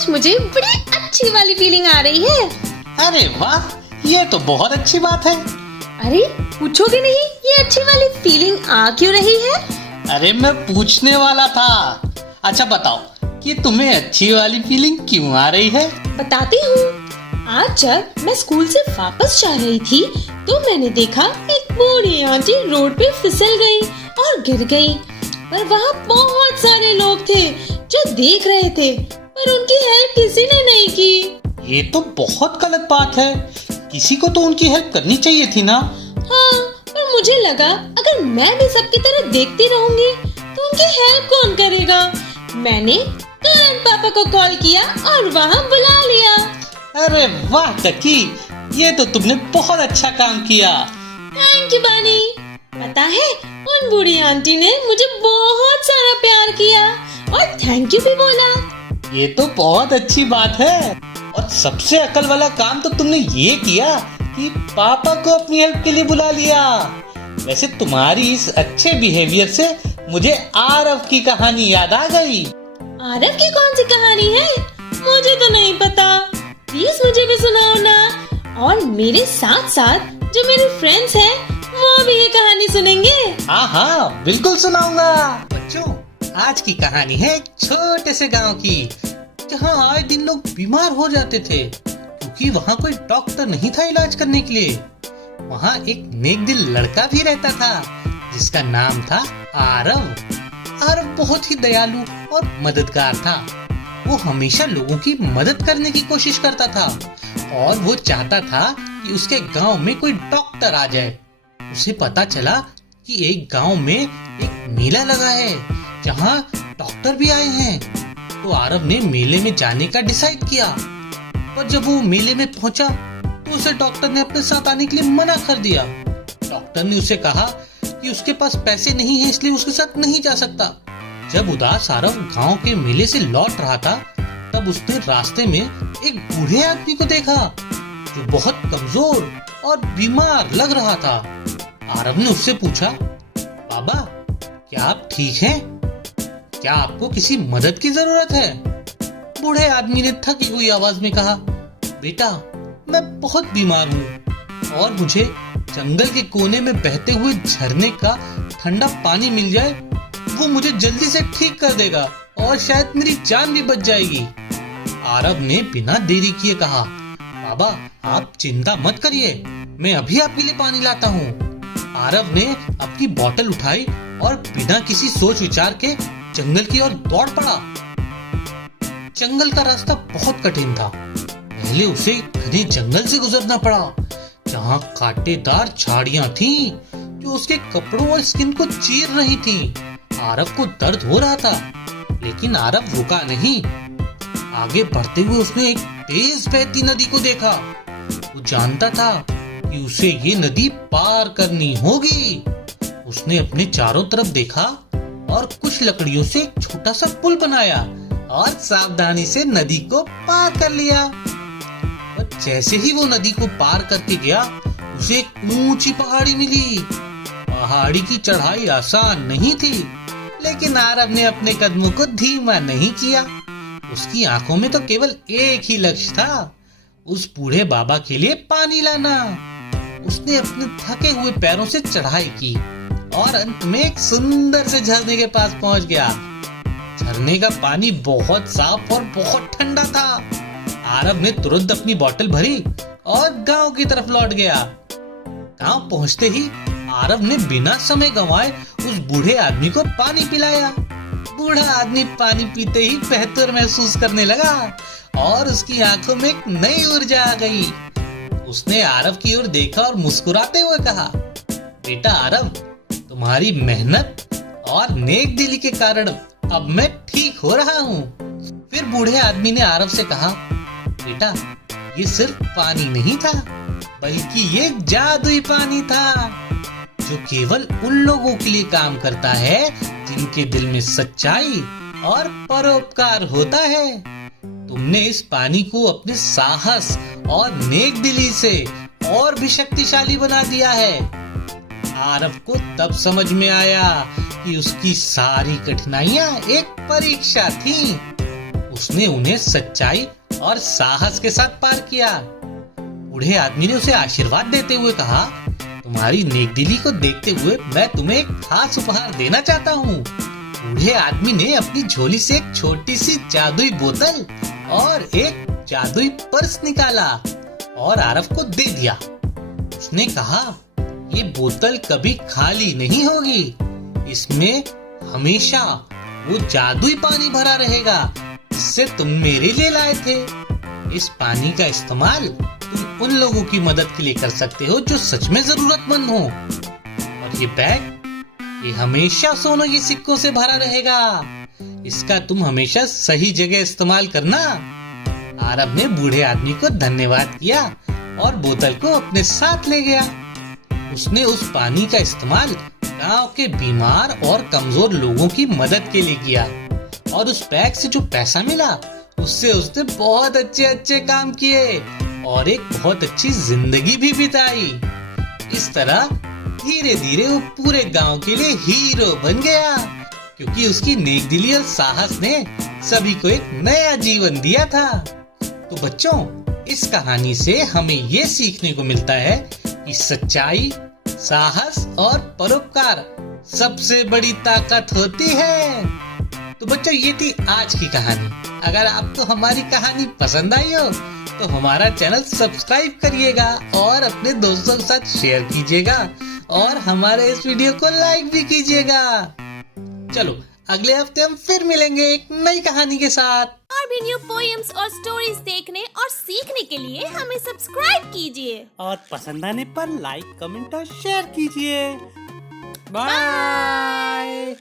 आज मुझे बड़ी अच्छी वाली फीलिंग आ रही है। अरे वाह, ये तो बहुत अच्छी बात है। अरे पूछोगे नहीं ये अच्छी वाली फीलिंग आ क्यों रही है? अरे मैं पूछने वाला था। अच्छा बताओ कि तुम्हें अच्छी वाली फीलिंग क्यों आ रही है? बताती हूँ। आज जब मैं स्कूल से वापस जा रही थी तो मैंने देखा एक बूढ़ी आंटी रोड पे फिसल गई और गिर गई। पर वहाँ बहुत सारे लोग थे जो देख रहे थे, पर उनकी हेल्प किसी ने नहीं की। ये तो बहुत गलत बात है। किसी को तो उनकी हेल्प करनी चाहिए थी ना। हाँ, पर मुझे लगा अगर मैं भी सबकी तरह देखती रहूंगी तो उनकी हेल्प कौन करेगा। मैंने तुरंत पापा को कॉल किया और वहाँ बुला लिया। अरे वाह टकी, ये तो तुमने बहुत अच्छा काम किया। थैंक यू बानी। पता है उन बूढ़ी आंटी ने मुझे बहुत सारा प्यार किया और थैंक यू भी बोला। ये तो बहुत अच्छी बात है। और सबसे अकल वाला काम तो तुमने ये किया कि पापा को अपनी हेल्प के लिए बुला लिया। वैसे तुम्हारी इस अच्छे बिहेवियर से मुझे आरव की कहानी याद आ गई। आरव की कौन सी कहानी है? मुझे तो नहीं पता। प्लीज मुझे भी सुनाओ ना। और मेरे साथ साथ जो मेरे फ्रेंड्स हैं वो भी ये कहानी सुनेंगे। हाँ हाँ, बिल्कुल सुनाऊंगा। बच्चों, आज की कहानी है एक छोटे से गांव की, जहाँ आए दिन लोग बीमार हो जाते थे क्योंकि वहाँ कोई डॉक्टर नहीं था इलाज करने के लिए। वहाँ एक नेक दिल लड़का भी रहता था जिसका नाम था आरव। आरव बहुत ही दयालु और मददगार था। वो हमेशा लोगों की मदद करने की कोशिश करता था और वो चाहता था कि उसके गांव में कोई डॉक्टर आ जाए। उसे पता चला कि एक गांव में एक मेला लगा है जहां डॉक्टर भी आए हैं। तो आरव ने मेले में जाने का डिसाइड किया। पर जब वो मेले में पहुंचा तो उसे डॉक्टर ने अपने साथ आने के लिए मना कर दिया। डॉक्टर ने उसे कहा कि उसके पास पैसे नहीं है, इसलिए उसके साथ नहीं जा सकता। जब उदास आरव गांव के मेले से लौट रहा था तब उसने रास्ते में एक बूढ़े आदमी को देखा जो बहुत कमजोर और बीमार लग रहा था। आरव ने उससे पूछा, बाबा क्या आप ठीक हैं? क्या आपको किसी मदद की जरूरत है? बूढ़े आदमी ने थकी हुई आवाज में कहा, बेटा मैं बहुत बीमार हूँ और मुझे जंगल के कोने में बहते हुए झरने का ठंडा पानी मिल जाए, वो मुझे जल्दी से ठीक कर देगा और शायद मेरी जान भी बच जाएगी। आरव ने बिना देरी किए कहा, बाबा आप चिंता मत करिए, मैं अभी आपके लिए पानी लाता हूँ। आरव ने अपनी बोतल उठाई और बिना किसी सोच विचार के जंगल की ओर दौड़ पड़ा। जंगल का रास्ता बहुत कठिन था। पहले उसे घने जंगल से गुजरना पड़ा जहाँ कांटेदार झाड़ियाँ थीं जो उसके कपड़ों और स्किन को चीर रही थीं। आरव को दर्द हो रहा था लेकिन आरव रुका नहीं। आगे बढ़ते हुए उसने एक तेज बहती नदी को देखा। वो जानता था कि उसे ये नदी पार करनी होगी। उसने अपने चारों तरफ देखा और कुछ लकड़ियों से एक छोटा सा पुल बनाया और सावधानी से नदी को पार कर लिया। और जैसे ही वो नदी को पार करके गया उसे एक ऊंची पहाड़ी मिली। पहाड़ी की चढ़ाई आसान नहीं थी लेकिन आरव ने अपने कदमों को धीमा नहीं किया। उसकी आंखों में तो केवल एक ही लक्ष्य था, उस बूढ़े बाबा के लिए पानी लाना। उसने अपने थके हुए पैरों से चढ़ाई की और अंत में एक सुंदर से झरने के पास पहुंच गया। झरने का पानी बहुत साफ और बहुत ठंडा था। आरव ने तुरंत अपनी बोतल भरी और गांव की तरफ लौट गया। गांव पहुंचते ही आरव ने बिना समय गंवाए उस बूढ़े आदमी को पानी पिलाया। बूढ़ा आदमी पानी पीते ही बेहतर महसूस करने लगा और उसकी आंखों में एक नई ऊर्जा आ गई। उसने आरव की ओर देखा और मुस्कुराते हुए कहा, बेटा आरव, तुम्हारी मेहनत और नेक दिली के कारण अब मैं ठीक हो रहा हूँ। फिर बूढ़े आदमी ने आरव से कहा, बेटा ये सिर्फ पानी नहीं था बल्कि ये जादुई पानी था जो केवल उन लोगों के लिए काम करता है जिनके दिल में सच्चाई और परोपकार होता है। तुमने इस पानी को अपने साहस और नेक दिली से और भी शक्तिशाली बना दिया है। आरव को तब समझ में आया कि उसकी सारी कठिनाइयां एक परीक्षा थी। उसने उन्हें सच्चाई और साहस के साथ पार किया। बूढ़े आदमी ने उसे आशीर्वाद देते हुए कहा, तुम्हारी नेकदिली को देखते हुए मैं तुम्हें एक खास उपहार देना चाहता हूँ। बूढ़े आदमी ने अपनी झोली से एक छोटी सी जादुई बोतल और एक जादुई पर्स निकाला और आरव को दे दिया। उसने कहा, ये बोतल कभी खाली नहीं होगी, इसमें हमेशा वो जादुई पानी भरा रहेगा जिससे तुम मेरे लिए लाए थे। इस पानी का इस्तेमाल तुम उन लोगों की मदद के लिए कर सकते हो जो सच में जरूरतमंद हो। और ये बैग, ये हमेशा सोने के सिक्कों से भरा रहेगा, इसका तुम हमेशा सही जगह इस्तेमाल करना। आरव ने बूढ़े आदमी को धन्यवाद किया और बोतल को अपने साथ ले गया। उसने उस पानी का इस्तेमाल गांव के बीमार और कमजोर लोगों की मदद के लिए किया और उस बैग से जो पैसा मिला उससे उसने बहुत अच्छे अच्छे काम किए और एक बहुत अच्छी जिंदगी भी बिताई। इस तरह धीरे धीरे वो पूरे गांव के लिए हीरो बन गया, क्योंकि उसकी नेकदिली और साहस ने सभी को एक नया जीवन दिया था। तो बच्चों, इस कहानी से हमें ये सीखने को मिलता है कि सच्चाई, साहस और परोपकार सबसे बड़ी ताकत होती है। तो बच्चों, ये थी आज की कहानी। अगर आपको हमारी कहानी पसंद आई हो तो हमारा चैनल सब्सक्राइब करिएगा और अपने दोस्तों के साथ शेयर कीजिएगा और हमारे इस वीडियो को लाइक भी कीजिएगा। चलो, अगले हफ्ते हम फिर मिलेंगे एक नई कहानी के साथ। और भी न्यू पोएम्स और स्टोरीज देखने और सीखने के लिए हमें सब्सक्राइब कीजिए और पसंद आने पर लाइक, कमेंट और शेयर कीजिए। बाय।